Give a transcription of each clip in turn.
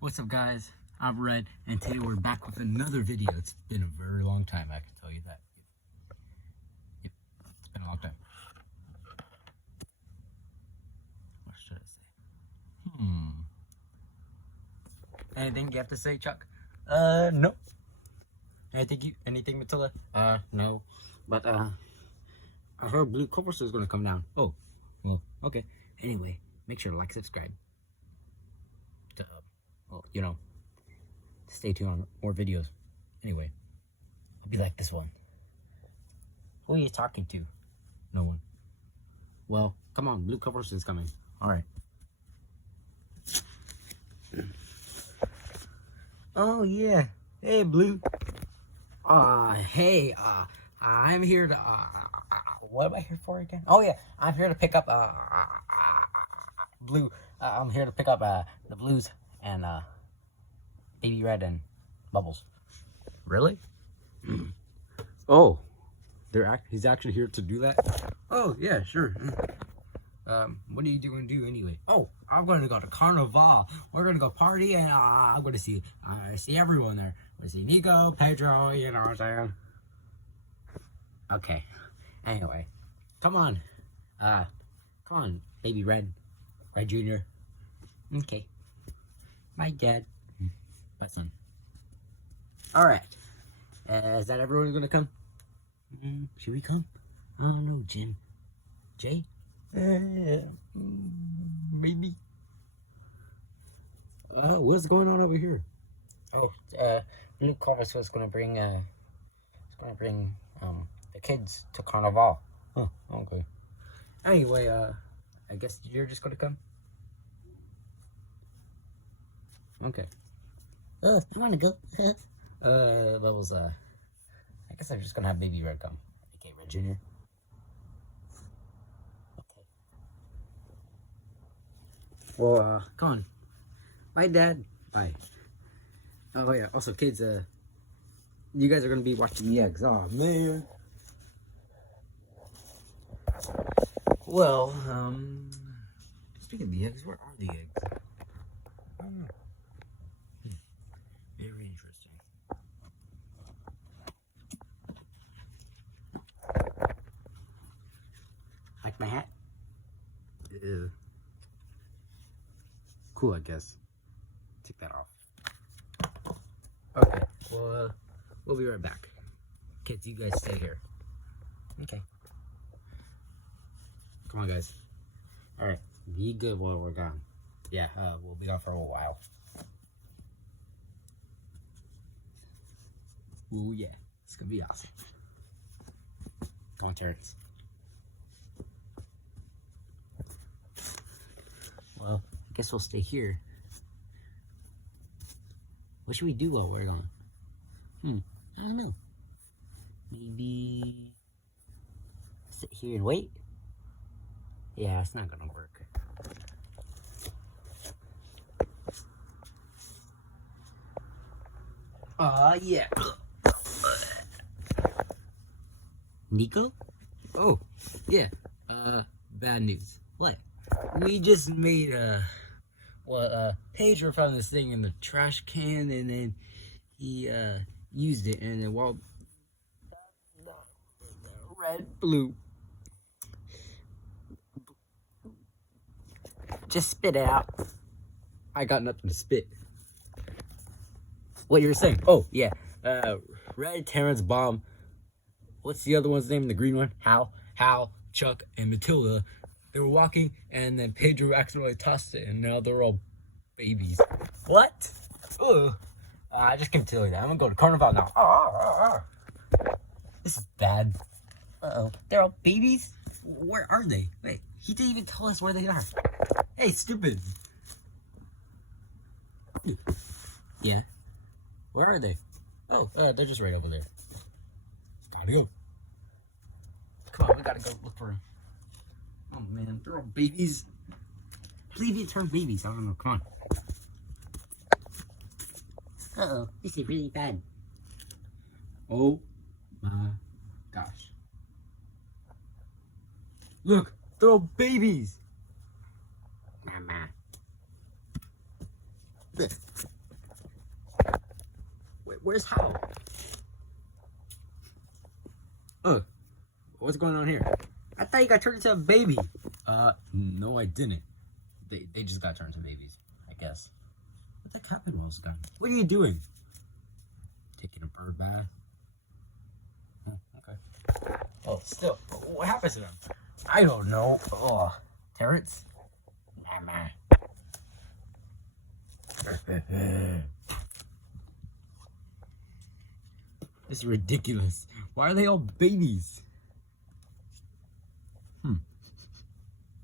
What's up, guys? I'm Red, and today we're back with another video. It's been a very long time, I can tell you that. Yep, it's been a long time. What should I say? Anything you have to say, Chuck? No. Anything, Matilda? No. But, I heard Blue Corpus is gonna come down. Oh, well, okay. Anyway, make sure to like, subscribe. To, well, you know, stay tuned on more videos. Anyway, I'll be like this one. Who are you talking to? No one. Well, come on, Blue Corpus is coming. Alright. Oh, yeah. Hey, Blue. Hey, I'm here to, what am I here for again? Oh, yeah, I'm here to pick up, Blue. I'm here to pick up, the Blues and, Baby Red and Bubbles. Really? Oh, he's actually here to do that? Oh, yeah, sure. What are you doing anyway? Oh, I'm gonna go to Carnival. We're gonna go party, and I'm gonna see everyone there. I'm gonna see Nico, Pedro, you know what I'm saying? Okay. Anyway, come on, Baby Red Junior. Okay. My dad. My son. All right. Is that everyone gonna come? Should we come? I don't know, Jim. Jay? Maybe. What's going on over here? Oh, Blue Corvus was gonna bring, the kids to Carnival. Oh, okay. Anyway, I guess you're just gonna come? Okay. I wanna go. Bubbles, I guess I'm just gonna have Baby Red come. Okay, Red Junior. Okay. Well, come on. Bye, Dad. Bye. Oh, yeah. Also, kids, you guys are gonna be watching the eggs. Oh, man. Well, speaking of the eggs, where are the eggs? I don't know. Very interesting. Like my hat? Cool, I guess. Take that off. Okay, well, we'll be right back. Kids, you guys stay here. Okay. Come on, guys. Alright, be good while we're gone. Yeah, we'll be gone for a while. Ooh, yeah. It's gonna be awesome. Come on, Terrence. Well, I guess we'll stay here. What should we do while we're gone? I don't know. Maybe sit here and wait? Yeah, it's not gonna work. Yeah. Nico? Oh, yeah. Bad news. What? We just made, Pedro found this thing in the trash can, and then he, used it, and then while the blue, just spit it out. I got nothing to spit. What you were saying? Oh, yeah. Red, Terrence, Bomb. What's the other one's name? The green one? Hal, Chuck, and Matilda. They were walking, and then Pedro accidentally tossed it, and now they're all babies. What? Ugh. I just can't tell you that. I'm gonna go to Carnival now. This is bad. Uh-oh. They're all babies? Where are they? Wait, he didn't even tell us where they are. Hey, stupid. Yeah. Where are they? Oh, they're just right over there. Gotta go. Come on, we gotta go look for them. Oh man, they're all babies. Please be turn babies. I don't know. Come on. Uh-oh, this is really bad. Oh my gosh. Look, they're all babies. Mama. Where's Hal? Oh, what's going on here? I thought you got turned into a baby. No, I didn't. They just got turned into babies, I guess. What the heck happened while I was gone? What are you doing? Taking a bird bath? Oh, okay. Oh, still, what happened to them? I don't know. Oh, Terrence? Mama. This is ridiculous. Why are they all babies?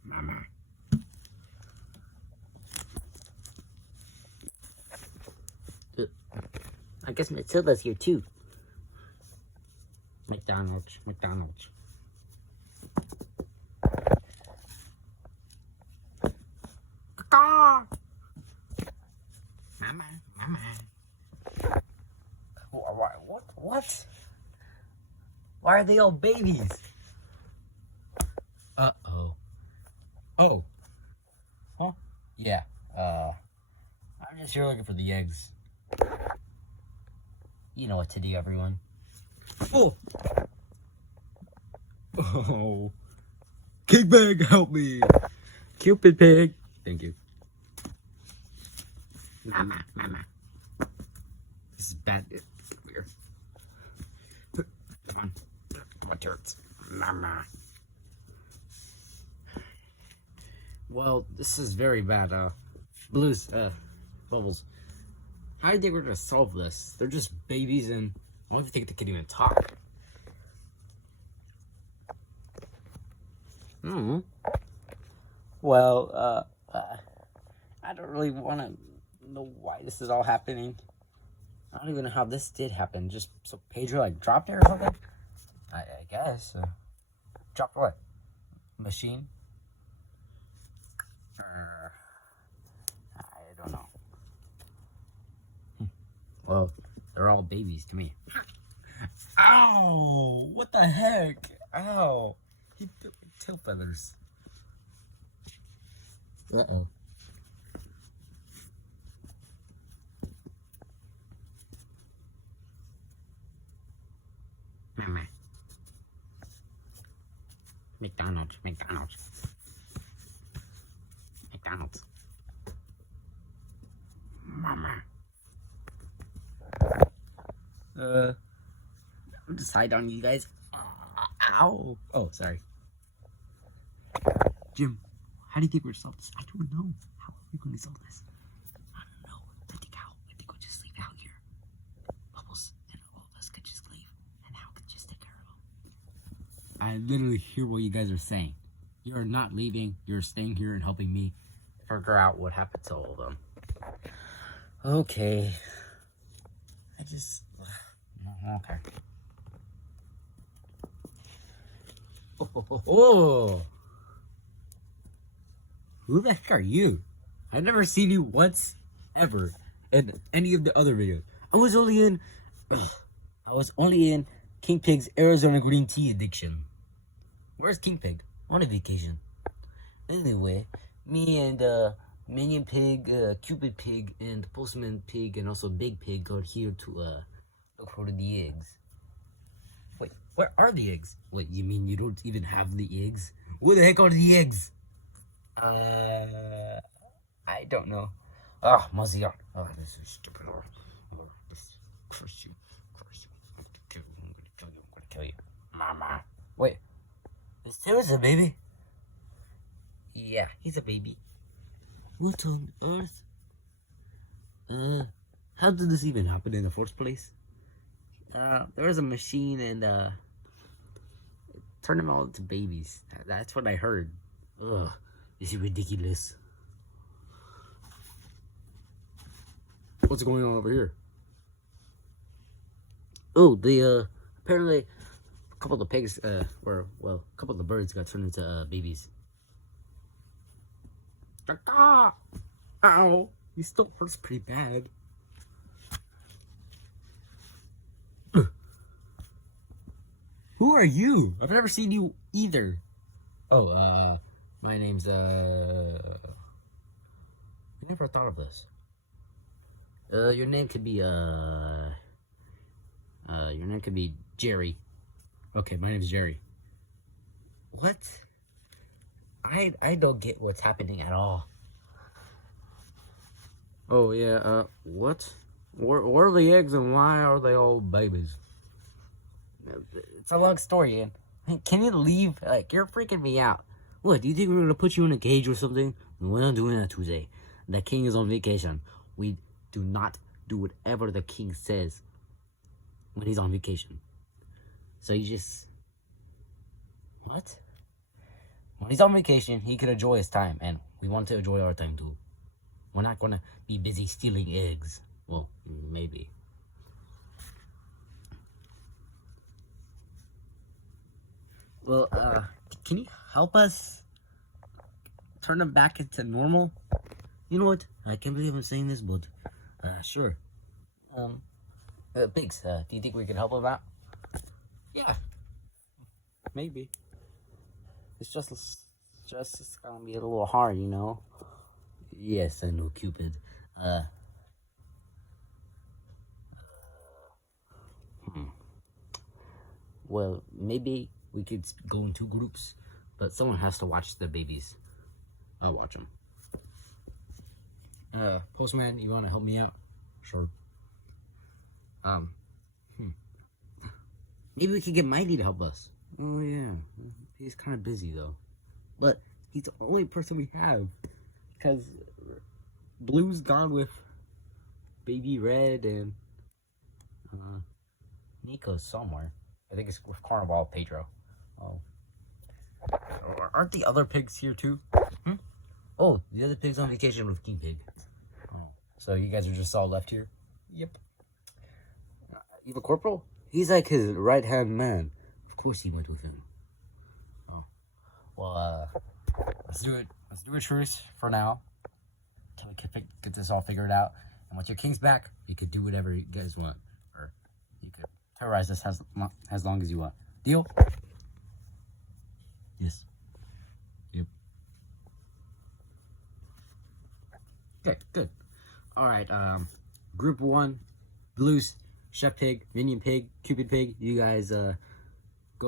Mama. I guess Matilda's here too. McDonald's. Mama. What? Why are they all babies? Uh-oh. Oh. Huh? Yeah. I'm just here looking for the eggs. You know what to do, everyone. Oh! Oh. Cake bag, help me! Cupid pig. Thank you. Mama. This is bad. Come here. Come on, Terrence. Mama. Well, this is very bad. Bubbles. How do you think we're gonna solve this? They're just babies, and I don't even think they can even talk. Well, I don't really want to know why this is all happening. I don't even know how this did happen. Just so Pedro like dropped it or something? I guess. Dropped what? Machine? I don't know. Well, they're all babies to me. Ow! What the heck? Ow! He bit my tail feathers. Uh-oh. Mama. McDonald's. Mama. I'm just hide on you guys. Ow. Oh, sorry. Jim, how do you think we're gonna solve this? I don't know. How are we gonna solve this? I don't know. I think we'll just leave it out here. Bubbles and all of us could just leave, and Hal could just take care of them. I literally hear what you guys are saying. You're not leaving. You're staying here and helping me figure out what happened to all of them. Okay. Okay. Oh. Who the heck are you? I've never seen you once, ever, in any of the other videos. I was only in King Pig's Arizona Green Tea Addiction. Where's King Pig? On a vacation. Anyway, me and Minion Pig, Cupid Pig, and Postman Pig, and also Big Pig are here to look for the eggs. Wait, where are the eggs? Wait, you mean you don't even have the eggs? Where the heck are the eggs? I don't know. Ah, Maziar. Oh, this is stupid. Curse you. I'm gonna kill you. Mama. Wait. Is Terrence a baby? Yeah, he's a baby. What on earth? How did this even happen in the first place? There was a machine and turned them all into babies. That's what I heard. Ugh, this is ridiculous. What's going on over here? Oh, apparently a couple of the pigs, a couple of the birds got turned into babies. Ow! He still hurts pretty bad. Who are you? I've never seen you either. Oh, my name's, I never thought of this. Your name could be Jerry. Okay, my name's Jerry. What? I don't get what's happening at all. Oh yeah, what? Where are the eggs and why are they all babies? It's a long story, Ian. Can you leave? Like, you're freaking me out. What, do you think we're gonna put you in a cage or something? We're not doing that today. The king is on vacation. We do not do whatever the king says when he's on vacation. So you just... What? When he's on vacation, he can enjoy his time, and we want to enjoy our time too. We're not gonna be busy stealing eggs. Well, maybe. Well, can you help us turn them back into normal? You know what? I can't believe I'm saying this, but, sure. Pigs, do you think we can help them out? Yeah. Maybe. It's gonna be a little hard, you know? Yes, I know, Cupid. Well, maybe we could go in 2 groups, but someone has to watch the babies. I'll watch them. Postman, you want to help me out? Sure. Maybe we could get Mighty to help us. Oh, yeah. He's kind of busy, though. But he's the only person we have. Because Blue's gone with Baby Red and Nico's somewhere. I think it's with Carnival Pedro. Oh. Aren't the other pigs here, too? Oh, the other pig's on vacation with King Pig. Oh. So you guys are just all left here? Yep. You have a corporal? He's like his right-hand man. Of course he went with him. Oh. Well, let's do it. Let's do a truce for now. Till we can get this all figured out. And once your king's back, you could do whatever you guys want. Or you could terrorize us as long as you want. Deal? Yes. Yep. Okay, good. Alright, Group 1, Blues, Chef Pig, Minion Pig, Cupid Pig, you guys, go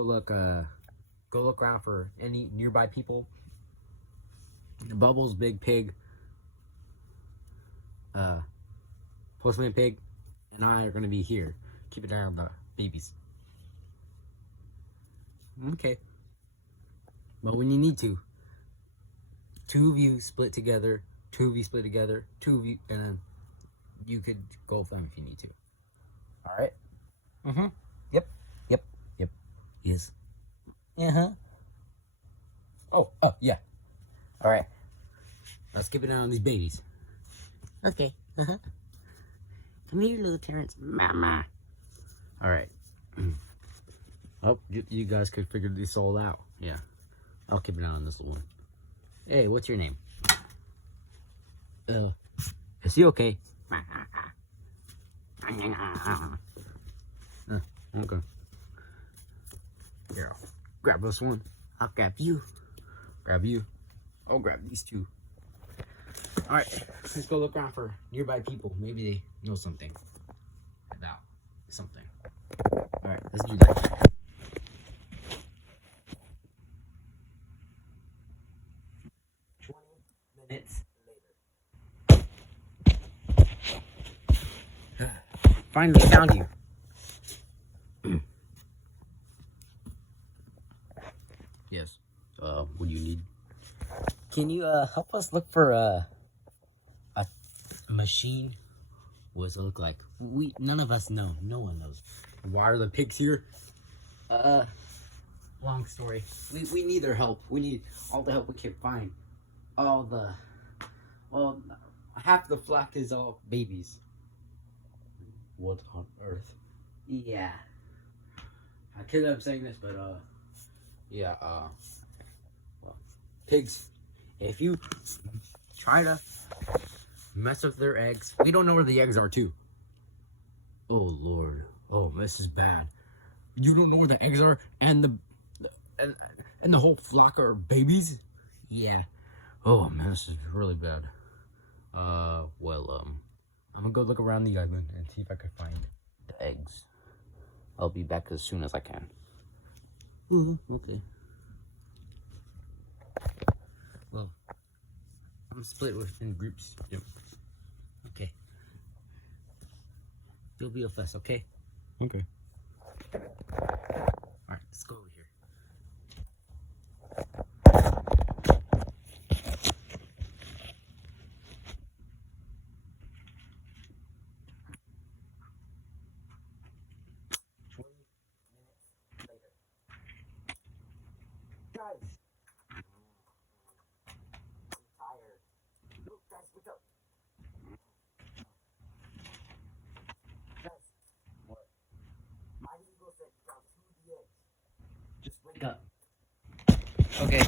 look around for any nearby people. Bubbles, Big Pig, Postman Pig, and I are gonna be here. Keep an eye on the babies. Okay. But when you need to, 2 of you split together, 2 of you split together, 2 of you, and then you could go with them if you need to. Alright? Yep. Yes. Oh, yeah. Alright. Let's keep an eye on these babies. Okay. Come here, little Terrence. Mama. Alright. Oh, you guys could figure this all out. Yeah. I'll keep an eye on this little one. Hey, what's your name? Is he okay? Okay. Here, I'll grab this one. I'll grab you. Grab you. I'll grab these 2. Alright, let's go look around for nearby people. Maybe they know something about something. Alright, let's do that. Minutes later. Finally found you. Yes. What do you need? Can you help us look for a machine? What does it look like? None of us know. No one knows. Why are the pigs here? Long story. We need their help. We need all the help we can find. Half the flock is all babies. What on earth? Yeah. I could have saying this, but yeah, well, pigs, if you try to mess with their eggs, we don't know where the eggs are too. Oh Lord. Oh, this is bad. You don't know where the eggs are and the whole flock are babies? Yeah. Oh man, this is really bad. I'm gonna go look around the island and see if I can find the eggs. I'll be back as soon as I can. Okay. Well, I'm split in groups. Yep. Okay. You'll be a fuss, okay? Okay. Alright, let's go over here. Just wake up. Okay.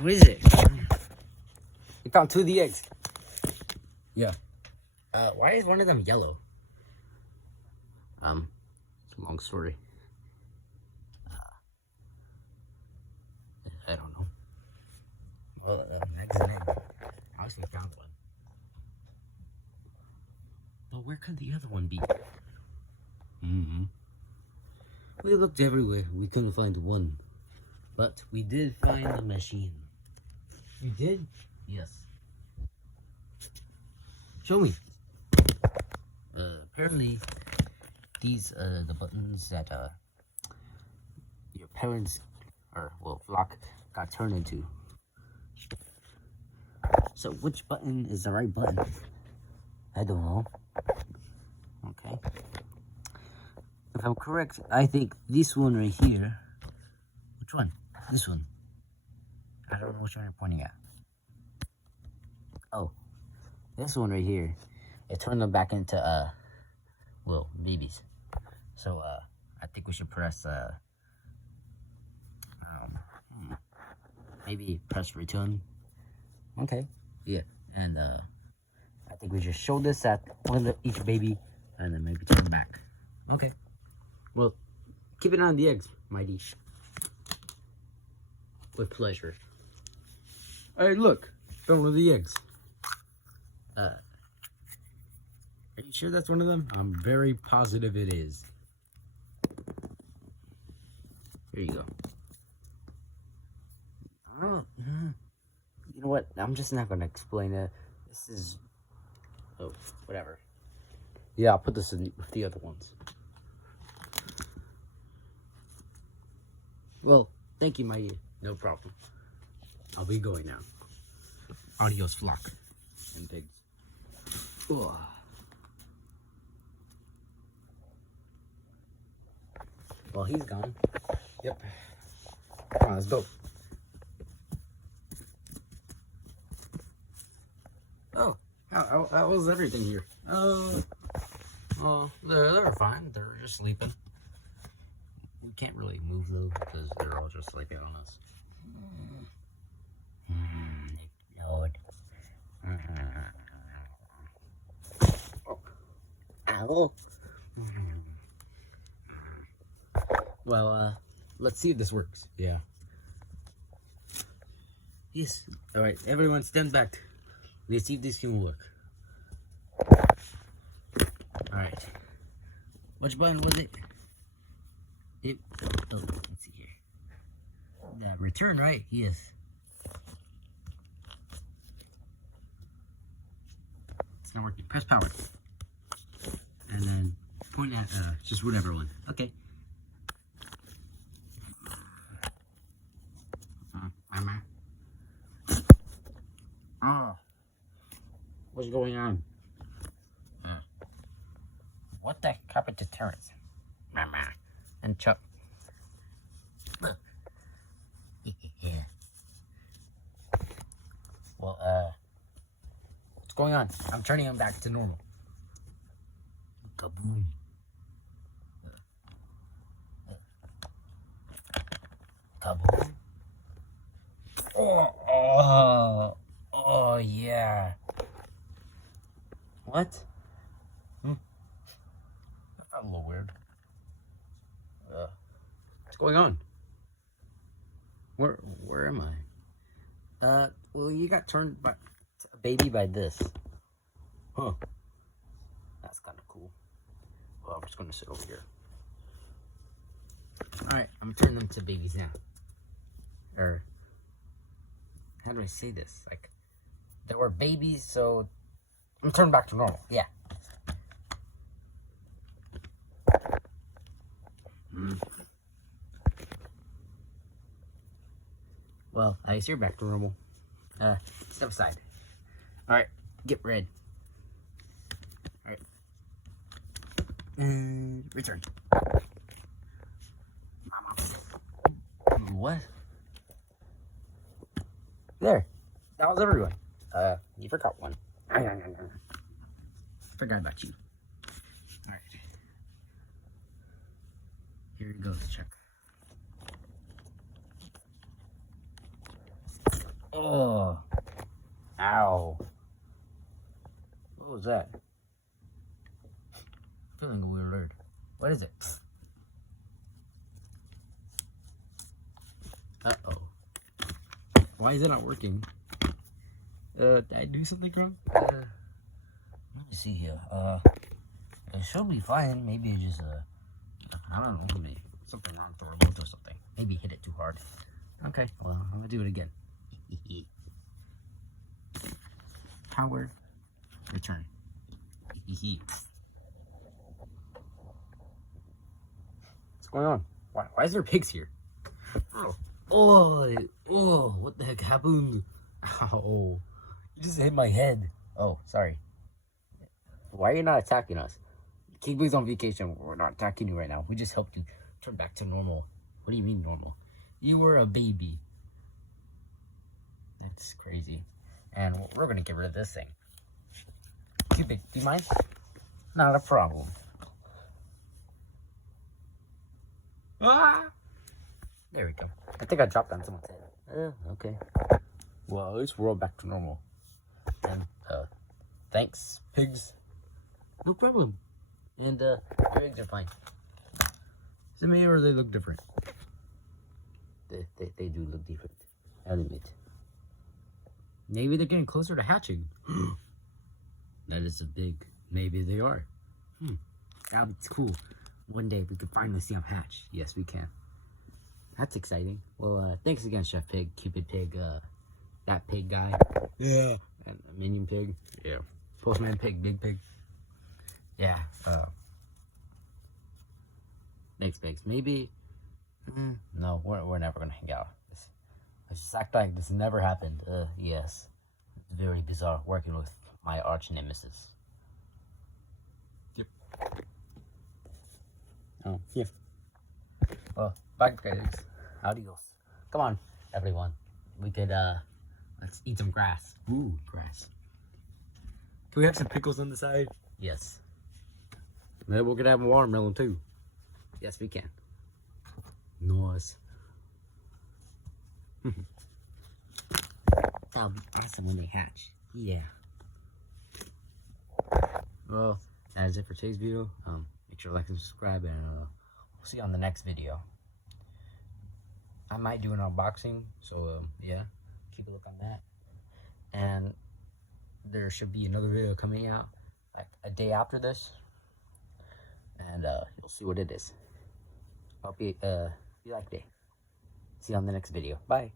What is it? You found 2 of the eggs. Yeah. Why is one of them yellow? It's a long story. I don't know. Well, egg's an egg. I actually found one. But where could the other one be? We looked everywhere. We couldn't find one. But we did find the machine. You did? Yes. Show me. Apparently, these are the buttons that your parents, or well, Flock got turned into. So which button is the right button? I don't know. Okay. If I'm correct, I think this one right here. Which one? This one. I don't know which one you're pointing at. Oh, this one right here. It turned them back into well, babies. So I think we should press maybe press return. Okay. Yeah, and I think we just show this at one of each baby, and then maybe turn back. Okay. Well, keep it on the eggs, mighty. With pleasure. Hey, look, found one of the eggs. Are you sure that's one of them? I'm very positive it is. There you go. Oh, you know what? I'm just not gonna explain it. This is, oh, whatever. Yeah, I'll put this in with the other ones. Well, thank you, my no problem. I'll be going now. Adios, Flock and pigs. Ugh. Well, he's gone. Yep. Come on, let's go. Oh, how was everything here? Well, they're fine. They're just sleeping. We can't really move though because they're all just like on us. Lord. Ow. Well, let's see if this works. Yeah. Yes. All right, everyone, stand back. Let's see if this can work. All right. Which button was it? Oh, let's see here. Return, right? Yes. It's not working. Press power. And then point at just whatever one. Okay. Oh. What's going on? What the heck happened to Terrence? Mama. And Chuck. Yeah. Well, what's going on? I'm turning him back to normal. Kaboom. Kaboom. Oh, yeah. What? That felt a little weird. What's going on? Where am I? Well, you got turned by a baby by this. Huh. Oliver's gonna sit over here. Alright, I'm gonna turn them to babies now. Or, how do I say this? Like, they were babies, so I'm gonna turn them back to normal. Yeah. Well, I guess you're back to normal. Step aside. Alright, get red. Alright. And return. What? There. That was everyone. You forgot one. Forgot about you. Alright. Here he goes, Chuck. Oh. Ow. What was that? Feeling a weird. What is it? Uh-oh. Why is it not working? Did I do something wrong? Let me see here. It should be fine. Maybe it just, I don't know. Maybe something wrong with the remote or something. Maybe hit it too hard. Okay, well, I'm gonna do it again. Power. Return. What's going on? Why is there pigs here? Oh, what the heck happened? Ow. You just hit my head. Oh, sorry. Why are you not attacking us? Kiwi's on vacation. We're not attacking you right now. We just helped you turn back to normal. What do you mean normal? You were a baby. That's crazy. And we're going to get rid of this thing. Cupid, do you mind? Not a problem. Ah! There we go. I think I dropped on someone's head. Okay. Well, at least we're all back to normal. And, thanks, pigs. No problem. And, your eggs are fine. Is it me or they look different? They do look different. I'll admit. Maybe they're getting closer to hatching. That is a big... Maybe they are. That would be cool. One day we could finally see them hatch. Yes, we can. That's exciting. Well, thanks again, Chef Pig, Cupid Pig, that pig guy. Yeah. And Minion Pig. Yeah. Postman Pig, Big Pig. Yeah. Thanks, pigs. Maybe... no, we're never gonna hang out. Let's just act like this never happened. Yes. It's very bizarre working with my arch nemesis. Yep. Oh, yeah. Well, bye guys. Adios. Come on, everyone. We could, let's eat some grass. Ooh, grass. Can we have some pickles on the side? Yes. Maybe we could have a watermelon too. Yes, we can. Nice. That'll be awesome when they hatch. Yeah. Well, that is it for today's video. Make sure to like and subscribe, and we'll see you on the next video. I might do an unboxing, so yeah, keep a look on that. And there should be another video coming out like a day after this, and you'll see what it is. Hope you like it. See you on the next video. Bye.